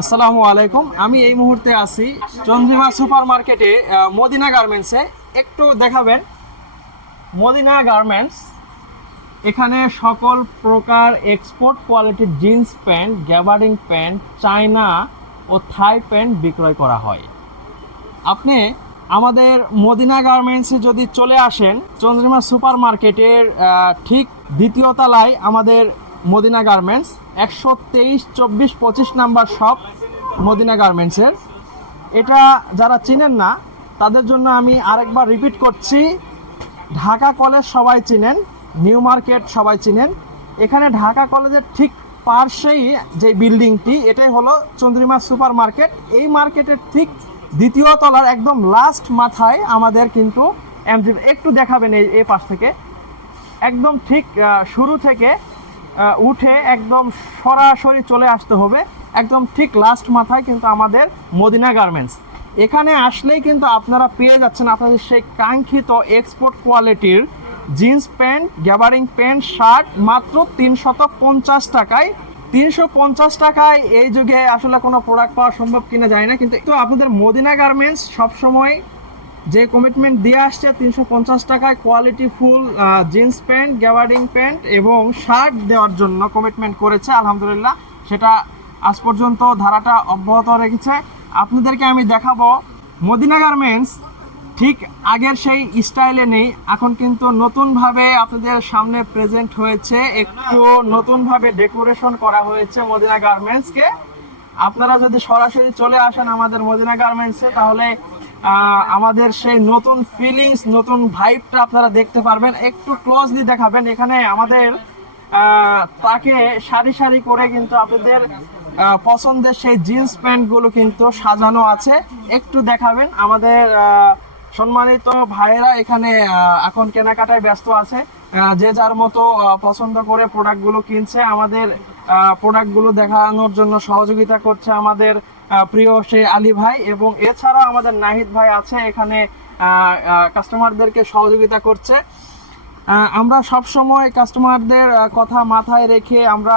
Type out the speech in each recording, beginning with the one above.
আসসালামু আলাইকুম। আমি এই মুহূর্তে আছি চন্দ্রিমা সুপার মার্কেটে, মদিনা গার্মেন্টসে। একটু দেখাবেন মদিনা গার্মেন্টস। এখানে সকল প্রকার এক্সপোর্ট কোয়ালিটির jeans pant, gabardine pant, China ও থাই প্যান্ট বিক্রয় করা হয়। আপনি আমাদের মদিনা গার্মেন্টসে যদি চলে আসেন, চন্দ্রিমা সুপার মার্কেটের ঠিক দ্বিতীয় তলায় আমাদের Madina garments, 123-24-25 number shop Madina গার্মেন্টসের। এটা যারা চিনেন না তাদের জন্য আমি আরেকবার রিপিট করছি, ঢাকা কলেজ সবাই চিনেন, নিউ মার্কেট সবাই চিনেন। এখানে ঢাকা কলেজের ঠিক পাশেই যে বিল্ডিংটি, এটাই হলো চন্দ্রিমা সুপার মার্কেট। এই মার্কেটের ঠিক দ্বিতীয় তলার একদম লাস্ট মাথায় আমাদের কিন্তু এমজি। একটু দেখাবেন এই পাশ থেকে, একদম ঠিক শুরু থেকে উঠে একদম সরাসরি চলে আসতে হবে, একদম ঠিক লাস্ট মাথায় কিন্তু আমাদের মদিনা গার্মেন্টস। এখানে আসলেই কিন্তু আপনারা পেয়ে যাচ্ছেন আপনাদের সেই কাঙ্ক্ষিত এক্সপোর্ট কোয়ালিটির জিন্স প্যান্ট, গ্যাবারিং প্যান্ট, শার্ট মাত্র 350 টাকায়। 350 টাকায় এই যুগে আসলে কোনো প্রোডাক্ট পাওয়া সম্ভব কিনা যায় না, কিন্তু আপনাদের মদিনা গার্মেন্টস সবসময় যে কমিটমেন্ট দিয়ে আসছে 350 টাকায় quality full jeans pant, gabardine pant এবং শার্ট দেওয়ার জন্য কমিটমেন্ট করেছে। আলহামদুলিল্লাহ সেটা আজ পর্যন্ত ধারাটা অব্যাহত রেখেছে। আপনাদেরকে আমি দেখাবো মদিনা গার্মেন্টস ঠিক আগের সেই স্টাইলে নেই, এখন কিন্তু নতুনভাবে আপনাদের সামনে প্রেজেন্ট হয়েছে, একটু নতুনভাবে ডেকোরেশন করা হয়েছে মদিনা গার্মেন্টসকে। আপনারা যদি সরাসরি চলে আসেন আমাদের মদিনা গার্মেন্টসে, তাহলে আমাদের সেই নতুন ফিলিংস, নতুন ভাইবটা আপনারা দেখতে পারবেন। একটু ক্লোজলি দেখাবেন, এখানে আমাদের তাকে সারি সারি করে কিন্তু আপনাদের পছন্দের সেই জিন্স প্যান্টগুলো কিন্তু সাজানো আছে। একটু দেখাবেন, আমাদের সম্মানিত ভাইয়েরা এখানে এখন কেনাকাটায় ব্যস্ত আছে, যে যার মতো পছন্দ করে প্রোডাক্টগুলো কিনছে। আমাদের প্রোডাক্টগুলো দেখানোর জন্য সহযোগিতা করছে আমাদের প্রিয় সেই আলী ভাই, এবং এছাড়া আমাদের নাহিদ ভাই আছে এখানে কাস্টমারদেরকে সহযোগিতা করছে। আমরা সব সময় কাস্টমারদের কথা মাথায় রেখে আমরা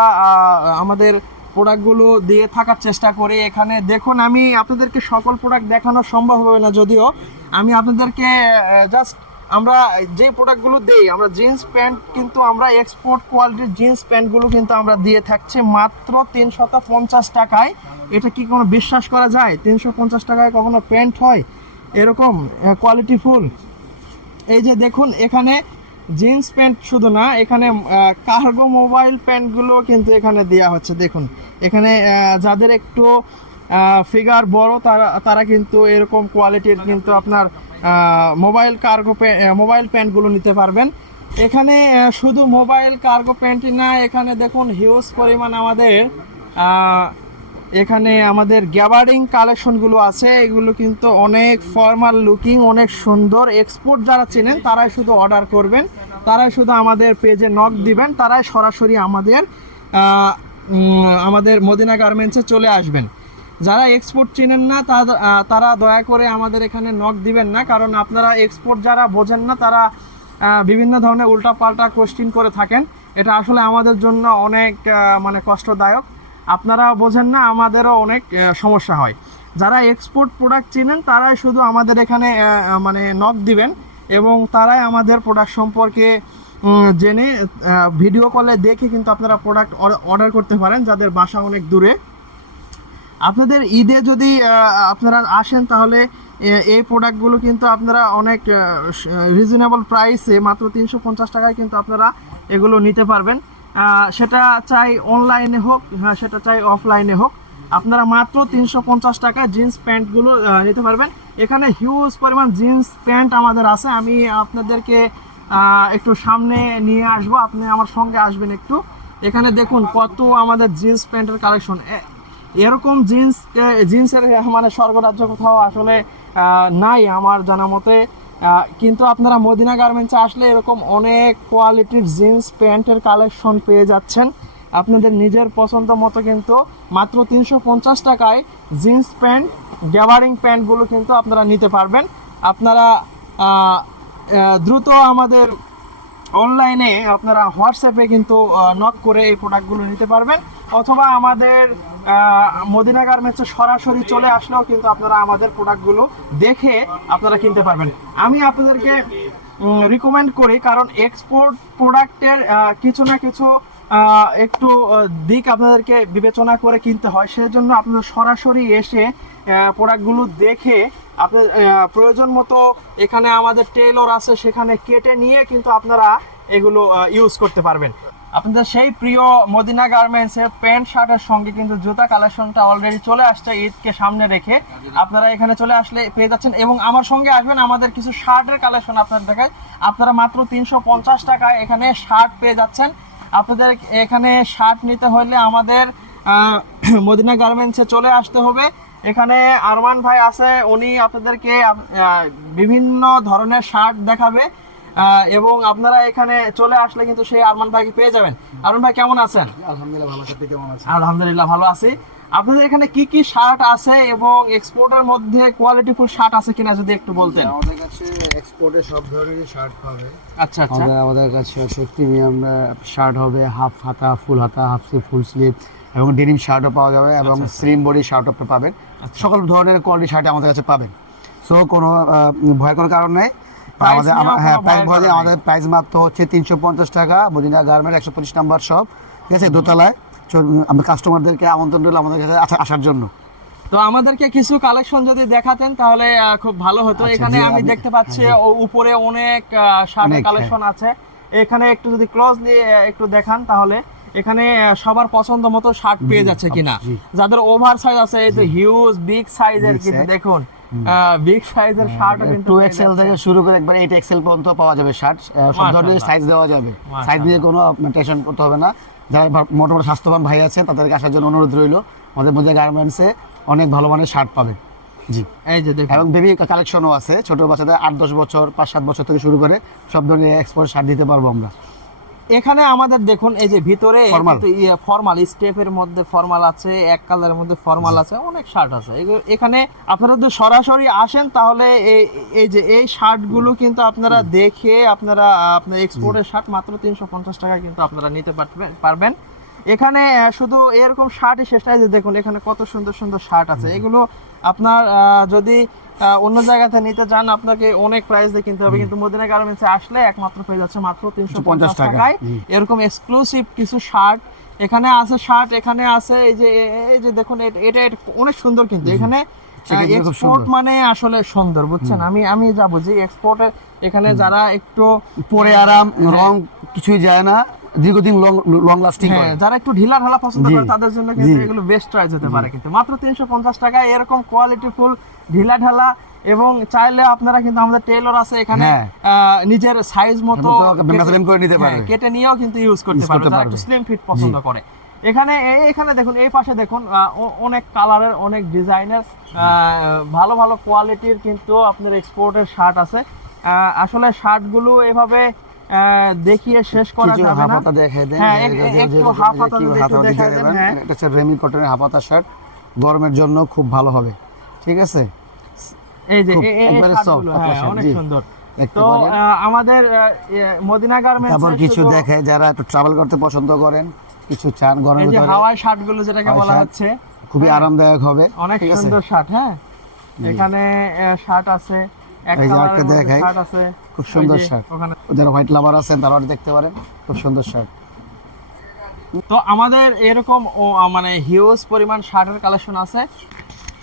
আমাদের প্রোডাক্টগুলো দিয়ে থাকার চেষ্টা করি। এখানে দেখুন, আমি আপনাদেরকে সকল প্রোডাক্ট দেখানো সম্ভব হবে না, যদিও আমি আপনাদেরকে জাস্ট আমরা যে প্রোডাক্টগুলো দেই, আমরা জিন্স প্যান্ট কিন্তু আমরা এক্সপোর্ট কোয়ালিটির জিন্স প্যান্টগুলো কিন্তু আমরা দিয়ে থাকছি মাত্র 350 টাকায়। এটা কি কোনো বিশ্বাস করা যায়? 350 টাকায় কখনো প্যান্ট হয় এরকম কোয়ালিটি ফুল? এই যে দেখুন, এখানে জিন্স প্যান্ট শুধু না, এখানে কার্গো মোবাইল প্যান্টগুলো কিন্তু এখানে দেওয়া হচ্ছে। দেখুন এখানে যাদের একটু ফিগার বড় তারা কিন্তু এরকম কোয়ালিটির কিন্তু আপনার মোবাইল প্যান্টগুলো নিতে পারবেন। এখানে শুধু মোবাইল কার্গো প্যান্টই না, এখানে দেখুন হিউজ পরিমাণ এখানে আমাদের গ্যাবার্ডিং কালেকশনগুলো আছে। এগুলো কিন্তু অনেক ফর্মাল লুকিং, অনেক সুন্দর। এক্সপোর্ট যারা চেনেন তারাই শুধু অর্ডার করবেন, তারাই শুধু আমাদের পেজে নক দিবেন, তারাই সরাসরি আমাদের মদিনা গার্মেন্টসে চলে আসবেন। যারা এক্সপোর্ট চেনেন না তারা দয়া করে আমাদের এখানে নক দিবেন না, কারণ আপনারা এক্সপোর্ট যারা বোঝেন না তারা বিভিন্ন ধরনের উল্টাপাল্টা কোশ্চিন করে থাকেন। এটা আসলে আমাদের জন্য অনেক মানে কষ্টদায়ক। আপনারা বোঝেন না, আমাদেরও অনেক সমস্যা হয়। যারা এক্সপোর্ট প্রোডাক্ট চেনেন তারাই শুধু আমাদের এখানে মানে নক দিবেন, এবং তারাই আমাদের প্রোডাক্ট সম্পর্কে জেনে ভিডিও কলে দেখে কিন্তু আপনারা প্রোডাক্ট অর্ডার করতে পারেন, যাদের বাসা অনেক দূরে। আপনাদের ঈদে যদি আপনারা আসেন, তাহলে এই প্রোডাক্টগুলো কিন্তু আপনারা অনেক রিজনেবল প্রাইসে মাত্র 350 টাকায় কিন্তু আপনারা এগুলো নিতে পারবেন। সেটা চাই অনলাইনে হোক, সেটা চাই অফলাইনে হোক, আপনারা মাত্র 350 টাকায় জিন্স প্যান্টগুলো নিতে পারবেন। এখানে হিউজ পরিমাণ জিন্স প্যান্ট আমাদের আছে। আমি আপনাদেরকে একটু সামনে নিয়ে আসবো, আপনি আমার সঙ্গে আসবেন একটু। এখানে দেখুন কত আমাদের জিন্স প্যান্টের কালেকশন। এরকম জিন্সের মানে স্বর্গরাজ্য কোথাও আসলে নাই আমার জানা মতে, কিন্তু আপনারা মদিনা গার্মেন্টসে আসলে এরকম অনেক কোয়ালিটির জিন্স প্যান্টের কালেকশন পেয়ে যাচ্ছেন আপনাদের নিজের পছন্দ মতো। কিন্তু মাত্র 350 টাকায় জিন্স প্যান্ট, গ্যাবারিং প্যান্টগুলো কিন্তু আপনারা নিতে পারবেন। আপনারা দ্রুত আমাদের অনলাইনে আপনারা হোয়াটসঅ্যাপে কিন্তু নক করে এই প্রোডাক্টগুলো নিতে পারবেন, অথবা আমাদের মদিনা গার্মেন্টসে সরাসরি চলে আসলেও কিন্তু আপনারা আমাদের প্রোডাক্টগুলো দেখে আপনারা কিনতে পারবেন। আমি আপনাদেরকে রিকমেন্ড করি, কারণ এক্সপোর্ট প্রোডাক্টের কিছু না কিছু একটু দিক আপনাদেরকে বিবেচনা করে কিনতে হয়। সেই জন্য আপনারা সরাসরি এসে প্রোডাক্টগুলো দেখে আপনার প্রয়োজন মতো এখানে আমাদের টেলর আছে, সেখানে কেটে নিয়ে কিন্তু আপনারা এগুলো ইউজ করতে পারবেন। আপনাদের সেই প্রিয় মদিনা গার্মেন্টসের প্যান্ট শার্টের সঙ্গে কিন্তু জুতা কালেকশনটা অলরেডি চলে আসছে ঈদকে সামনে রেখে। আপনারা এখানে চলে আসলে পেয়ে যাচ্ছেন, এবং আমার সঙ্গে আসবেন, আমাদের কিছু শার্টের কালেকশন আপনাদের দেখায়। আপনারা মাত্র 350 টাকায় এখানে শার্ট পেয়ে যাচ্ছেন। আপনাদের এখানে শার্ট নিতে হলে আমাদের মদিনা গার্মেন্টসে চলে আসতে হবে। এখানে আরমান ভাই আছে, উনি আপনাদেরকে বিভিন্ন ধরনের শার্ট দেখাবে, এবং আপনারা এখানে চলে আসলে কিন্তু সেই আরমান ভাইকে পেয়ে যাবেন। আরমান ভাই কেমন আছেন? আলহামদুলিল্লাহ ভালো আছি, আপনি কেমন আছেন? আলহামদুলিল্লাহ ভালো আছি। আপনাদের এখানে কি কি শার্ট আছে এবং এক্সপোর্টের মধ্যে কোয়ালিটিফুল শার্ট আছে কিনা যদি একটু বলতেন। আমাদের কাছে এক্সপোর্টে সব ধরনের শার্ট পাবে। আচ্ছা আচ্ছা। আমাদের কাছে প্রিমিয়াম শার্ট হবে, হাফ হাতা, ফুল হাতা, হাফ স্লিভ, ফুল স্লিভ, এবং ডেনিম শার্টও পাওয়া যাবে, এবং স্লিম বডি শার্টও পাবেন। সকল ধরনের কোয়ালিটি শার্ট আমাদের কাছে পাবেন। সো কোনো ভয় করার কারণ নেই। আমাদের প্রাইস মাত্র হচ্ছে 350 টাকা। মদিনা গার্মেন্টস 125 নাম্বার শপ, ঠিক আছে, দোতলায়। আমরা কাস্টমারদেরকে আমন্ত্রণ রইল আমাদের কাছে আসার জন্য। তো আমাদেরকে কিছু কালেকশন যদি দেখাতেন তাহলে খুব ভালো হতো। এখানে আমি দেখতে পাচ্ছি উপরে অনেক শার্টের কালেকশন আছে। এখানে একটু যদি ক্লোজলি একটু দেখান তাহলে এখানে সবার পছন্দ মতো শার্ট পেয়ে যাচ্ছে কিনা। যাদের ওভার সাইজ আছে, এই যে হিউজ বিগ সাইজের, কিন্তু দেখুন বিগ সাইজের শার্ট কিন্তু 2XL থেকে শুরু করে একবার 8XL পর্যন্ত পাওয়া যাবে শার্ট। সব ধরনের সাইজ দেওয়া যাবে, সাইজ নিয়ে কোনো টেনশন করতে হবে না। যারা মোটামুটি স্বাস্থ্যবান ভাই আছেন তাদেরকে আসার জন্য অনুরোধ রইল। আমাদের মধ্যে গার্মেন্টসে অনেক ভালো মানের শার্ট পাবে। জি, এই যে দেখুন, এবং বেবি কালেকশনও আছে। ছোট বাচ্চাদের 8-10 বছর, 5-7 বছর থেকে শুরু করে সব ধরনের এক্সপোর্ট শার্ট দিতে পারবো আমরা। এখানে আমাদের দেখুন এই যে ভিতরে ফর্মাল স্টেপের মধ্যে ফর্মাল আছে, এক কালারের মধ্যে ফর্মাল আছে, অনেক শার্ট আছে। এখানে আপনারা যদি সরাসরি আসেন তাহলে এই যে এই শার্টগুলো কিন্তু আপনারা দেখে আপনার এক্সপোর্টের শার্ট মাত্র 350 টাকা কিন্তু আপনারা নিতে পারবেন। এখানে শুধু এরকম শার্টই শেষ নাই, যে দেখুন এখানে কত সুন্দর সুন্দর শার্ট আছে। এগুলো আপনার যদি অন্য জায়গাতে নিতে চান আপনাকে অনেক প্রাইস দিয়ে কিনতে হবে, কিন্তু মদিনা গার্মেন্টসে আসলে একমাত্র পেয়ে যাচ্ছে মাত্র 350 টাকায় এরকম এক্সক্লুসিভ কিছু শার্ট। এখানে আছে শার্ট, এখানে আছে এই যে দেখুন এটা অনেক সুন্দর, কিন্তু এখানে এক্সপোর্ট মানে আসলে সুন্দর, বুঝছেন। আমি যা বুঝি এক্সপোর্টের এখানে যারা একটু পরে আরাম, রং কিছুই যায় না, দীর্ঘদিন লং লাস্টিং হয়, যারা একটু ঢিলা ঢালা পছন্দ করে তাদের জন্য কিন্তু এগুলো বেস্ট চয়েস হতে পারে। কিন্তু মাত্র 350 টাকায় এরকম কোয়ালিটিফুল ঢিলা ঢালা, এবং চাইলে আপনারা কিন্তু আমাদের টেলর আছে এখানে নিজের সাইজ মতো মেজারমেন্ট করে নিতে পারবে, কেটে নিয়েও কিন্তু ইউজ করতে পারবে যারা একটু স্লিম ফিট পছন্দ করে। এখানে দেখুন এই পাশে দেখুন অনেক কালারের, অনেক ডিজাইনের, ভালো ভালো কোয়ালিটির কিন্তু আপনার এক্সপোর্টের শার্ট আছে। আসলে শার্টগুলো এভাবে দেখিয়ে শেষ করা যাবে না। হ্যাঁ, একটু হাফ হাতা যদি একটু দেখায় দেন। হ্যাঁ, এটা হচ্ছে রেমি কটনের হাফ হাতা শার্ট, গরমের জন্য খুব ভালো হবে, ঠিক আছে। এই যে এই শার্টগুলো অনেক সুন্দর। তো আমাদের মদিনা গার্মেন্টস তারপর কিছু দেখে যারা একটু ট্রাভেল করতে পছন্দ করেন, কিছু চান গরমের ভিতরে, হাওয়াই শার্টগুলো যেটাকে বলা হচ্ছে, খুবই আরামদায়ক হবে, অনেক সুন্দর শার্ট। হ্যাঁ, এখানে শার্ট আছে, এক কালারের মধ্যে শার্ট আছে, খুব সুন্দর শার্ট। যারা হোয়াইট লাভার আছেন তারাও দেখতে পারেন, খুব সুন্দর শার্ট। তো আমাদের এরকম মানে হিউজ পরিমাণ শার্টের কালেকশন আছে।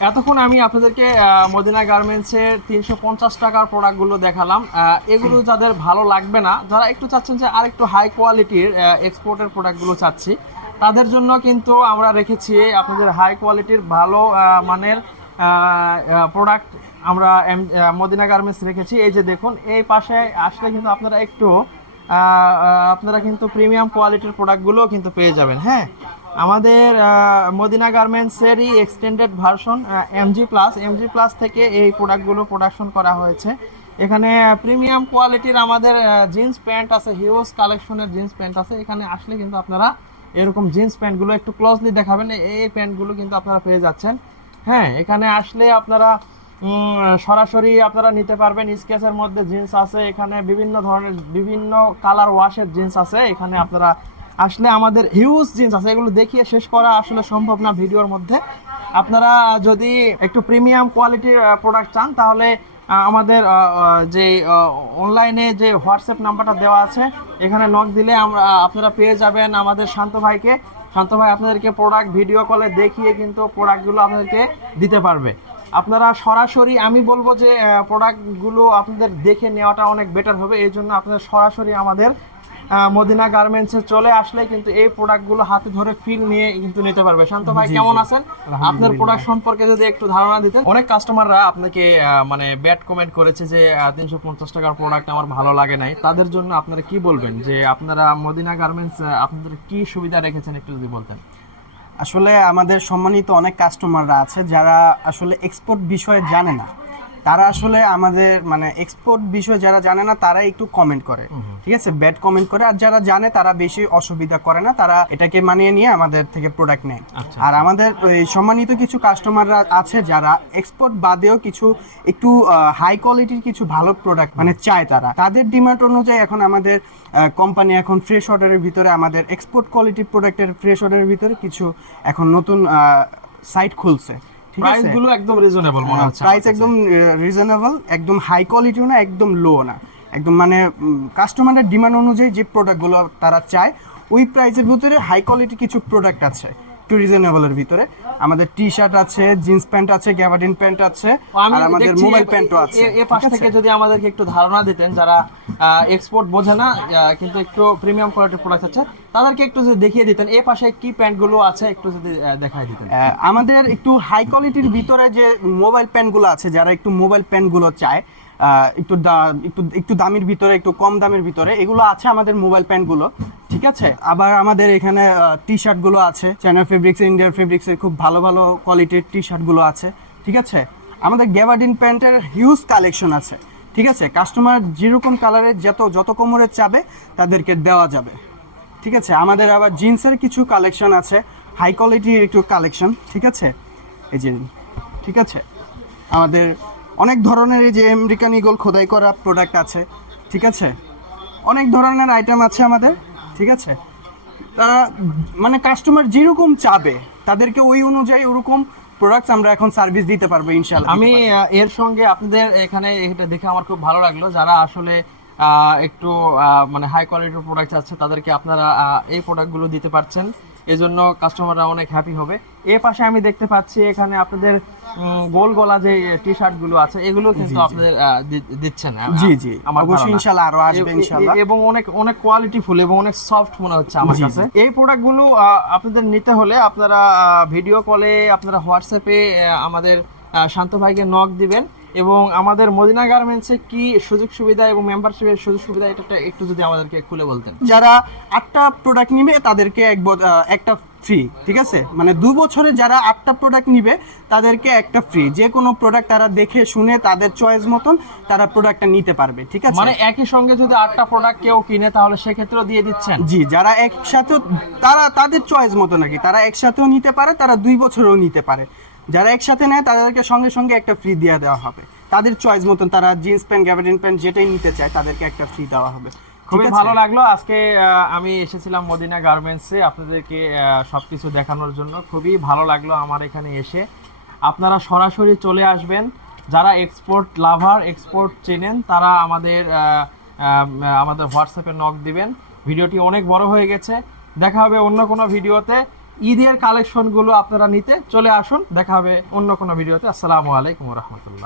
এতক্ষণ আমি আপনাদেরকে মদিনা গার্মেন্টসের 350 টাকার প্রোডাক্টগুলো দেখালাম। এগুলো যাদের ভালো লাগবে না, যারা একটু চাচ্ছেন যে আর একটু হাই কোয়ালিটির এক্সপোর্টের প্রোডাক্টগুলো চাচ্ছি, তাদের জন্য কিন্তু আমরা রেখেছি আপনাদের হাই কোয়ালিটির ভালো মানের প্রোডাক্ট আমরা মদিনা গার্মেন্টস রেখেছি। এই যে দেখুন এই পাশে আসলে কিন্তু আপনারা কিন্তু প্রিমিয়াম কোয়ালিটির প্রোডাক্টগুলো কিন্তু পেয়ে যাবেন। হ্যাঁ, আমাদের মদিনা গার্মেন্টসেরই এক্সটেন্ডেড ভার্সন এমজি প্লাস থেকে এই প্রোডাক্টগুলো প্রোডাকশন করা হয়েছে। এখানে প্রিমিয়াম কোয়ালিটির আমাদের জিন্স প্যান্ট আছে, হিউজ কালেকশনের জিন্স প্যান্ট আছে। এখানে আসলে কিন্তু আপনারা এরকম জিন্স প্যান্টগুলো একটু ক্লোজলি দেখাবেন, এই প্যান্টগুলো কিন্তু আপনারা পেয়ে যাচ্ছেন। হ্যাঁ, এখানে আসলে আপনারা সরাসরি আপনারা নিতে পারবেন। স্কেচের মধ্যে জিন্স আছে, এখানে বিভিন্ন ধরনের বিভিন্ন কালার ওয়াশের জিন্স আছে, এখানে আপনারা আসলে আমাদের হিউজ জিন্স আছে, এগুলো দেখিয়ে শেষ করা আসলে সম্ভব না ভিডিওর মধ্যে। আপনারা যদি একটু প্রিমিয়াম কোয়ালিটির প্রোডাক্ট চান তাহলে আমাদের যে অনলাইনে যে হোয়াটসঅ্যাপ নাম্বারটা দেওয়া আছে এখানে নক দিলে আপনারা পেয়ে যাবেন আমাদের শান্ত ভাইকে। শান্ত ভাই আপনাদেরকে প্রোডাক্ট ভিডিও কলে দেখিয়ে কিন্তু প্রোডাক্টগুলো আপনাদেরকে দিতে পারবে। আপনারা সরাসরি, আমি বলবো যে প্রোডাক্টগুলো আপনাদের দেখে নেওয়াটা অনেক বেটার হবে। এই জন্য আপনাদের সরাসরি আমাদের মদিনা গার্মেন্টসে চলে আসলে কিন্তু এই প্রোডাক্টগুলো হাতে ধরে ফিল নিয়ে কিন্তু নিতে পারবে। শান্ত ভাই কেমন আছেন? আপনার প্রোডাক্ট সম্পর্কে যদি একটু ধারণা দিতেন। অনেক কাস্টমাররা আপনাকে মানে ব্যাড কমেন্ট করেছে যে 350 টাকার প্রোডাক্ট আমার ভালো লাগে নাই, তাদের জন্য আপনারা কি বলবেন যে আপনারা মদিনা গার্মেন্টস আপনাদের কি সুবিধা রেখেছেন একটু যদি বলতেন। আসলে আমাদের সম্মানিত অনেক কাস্টমাররা আছে যারা আসলে এক্সপোর্ট বিষয়ে জানে না, তারা আসলে আমাদের মানে এক্সপোর্ট বিষয়ে যারা জানে না তারা একটু কমেন্ট করে, ঠিক আছে, ব্যাড কমেন্ট করে। আর যারা জানে তারা বেশি অসুবিধা করে না, তারা এটাকে মানিয়ে নিয়ে আমাদের থেকে প্রোডাক্ট নেয়। আর আমাদের ওই সম্মানিত কিছু কাস্টমাররা আছে যারা এক্সপোর্ট বাদেও কিছু একটু হাই কোয়ালিটির কিছু ভালো প্রোডাক্ট মানে চায়, তাদের ডিমান্ড অনুযায়ী এখন আমাদের কোম্পানি এখন ফ্রেশ অর্ডারের ভিতরে আমাদের এক্সপোর্ট কোয়ালিটির প্রোডাক্টের ফ্রেশ অর্ডারের ভিতরে কিছু এখন নতুন সাইট খুলছে। প্রাইস গুলো একদম রিজনেবল মনে হচ্ছে। প্রাইস একদম রিজনেবল, একদম হাই কোয়ালিটিও না, একদম লো না, একদম মানে কাস্টমারের ডিমান্ড অনুযায়ী যে প্রোডাক্টগুলো তারা চায় ওই প্রাইসের ভিতরে হাই কোয়ালিটি কিছু প্রোডাক্ট আছে একটু রিজনেবলের ভিতরে। আমাদের টি শার্ট আছে, জিন্স প্যান্ট আছে, গ্যাবার্ডিন প্যান্ট আছে, আর আমাদের মোবাইল প্যান্টও আছে। এই পাশ থেকে যদি আমাদেরকে একটু ধারণা দিতেন, যারা এক্সপোর্ট বোঝে না কিন্তু একটু প্রিমিয়াম কোয়ালিটির প্রোডাক্ট আছে তাদেরকে একটু যদি দেখিয়ে দিতেন এই পাশে কি প্যান্টগুলো আছে একটু যদি দেখাই দিতেন। আমাদের একটু হাই কোয়ালিটির ভিতরে যে মোবাইল প্যান্টগুলো আছে, যারা একটু মোবাইল প্যান্টগুলো চায় একটু একটু দামের ভিতরে, একটু কম দামের ভিতরে, এগুলো আছে আমাদের মোবাইল প্যান্টগুলো, ঠিক আছে। আবার আমাদের এখানে টি শার্টগুলো আছে, চায়না ফেব্রিক্স, ইন্ডিয়ান ফেব্রিক্সের খুব ভালো ভালো কোয়ালিটির টি শার্টগুলো আছে, ঠিক আছে। আমাদের গ্যাবার্ডিন প্যান্টের হিউজ কালেকশন আছে, ঠিক আছে। কাস্টমার যেরকম কালারের যত কোমরের চাবে তাদেরকে দেওয়া যাবে, ঠিক আছে। আমাদের আবার জিন্সের কিছু কালেকশন আছে, হাই কোয়ালিটির একটু কালেকশন, ঠিক আছে। এই যে, ঠিক আছে, আমাদের অনেক ধরনের এই যে আমেরিকান ইগল খোদাই করা প্রোডাক্ট আছে, ঠিক আছে। অনেক ধরনের আইটেম আছে আমাদের, ঠিক আছে। তারা মানে কাস্টমার যেরকম চাবে তাদেরকে ওই অনুযায়ী ওরকম প্রোডাক্টস আমরা এখন সার্ভিস দিতে পারবো ইনশাআল্লাহ। আমি এর সঙ্গে আপনাদের এখানে এটা দেখে আমার খুব ভালো লাগলো, যারা আসলে একটু মানে হাই কোয়ালিটির প্রোডাক্ট আছে তাদেরকে আপনারা এই প্রোডাক্টগুলো দিতে পারছেন, এজন্য কাস্টমাররা অনেক হ্যাপি হবে। এর পাশে আমি দেখতে পাচ্ছি এখানে আপনাদের গোল গলা যে টি শার্ট গুলো আছে এগুলো কিন্তু আপনাদের দিচ্ছেন। জি জি, অবশ্যই ইনশাআল্লাহ আরো আসবে ইনশাআল্লাহ, এবং অনেক অনেক কোয়ালিটিফুল এবং অনেক সফট মনে হচ্ছে আমার কাছে। এই প্রোডাক্ট গুলো আপনাদের নিতে হলে আপনারা ভিডিও কলে, আপনারা হোয়াটসঅ্যাপে আমাদের শান্ত ভাইকে নক দিবেন। এবং আমাদের মদিনা গার্মেন্টসে কি সুযোগ সুবিধা এবং মেম্বারশিপের সুযোগ সুবিধা এটা একটু যদি আমাদেরকে খুলে বলতেন। যারা 8টা প্রোডাক্ট নিবে তাদেরকে একটা ফ্রি, ঠিক আছে। মানে 2 বছরে যারা 8টা প্রোডাক্ট নিবে তাদেরকে একটা ফ্রি, যে কোনো প্রোডাক্ট তারা দেখে শুনে তাদের চয়েস মতন তারা প্রোডাক্টটা নিতে পারবে, ঠিক আছে। মানে একই সঙ্গে যদি 8টা প্রোডাক্ট কেউ কিনে তাহলে সেক্ষেত্রেও দিয়ে দিচ্ছেন। জি, যারা একসাথে তাদের চয়েস মতো নাকি তারা একসাথেও নিতে পারে, তারা 2 বছরেও নিতে পারে। যারা একসাথে নেয় তাদেরকে সঙ্গে সঙ্গে একটা ফ্রি দিয়ে দেওয়া হবে, তাদের চয়েস মতন। তারা জিন্স প্যান্ট, গ্যাবার্ডিন প্যান্ট যেটাই নিতে চায় তাদেরকে একটা ফ্রি দেওয়া হবে। খুবই ভালো লাগলো। আজকে আমি এসেছিলাম মদিনা গার্মেন্টসে আপনাদেরকে সবকিছু দেখানোর জন্য। খুবই ভালো লাগলো আমার এখানে এসে। আপনারা সরাসরি চলে আসবেন, যারা এক্সপোর্ট লাভার, এক্সপোর্ট চেনেন, তারা আমাদের হোয়াটসঅ্যাপে নক দিবেন। ভিডিওটি অনেক বড় হয়ে গেছে, দেখা হবে অন্য কোনো ভিডিওতে। ঈদের কালেকশনগুলো আপনারা নিতে চলে আসুন, দেখা হবে অন্য কোনো ভিডিওতে। আসসালামু আলাইকুম ওয়া রাহমাতুল্লাহ।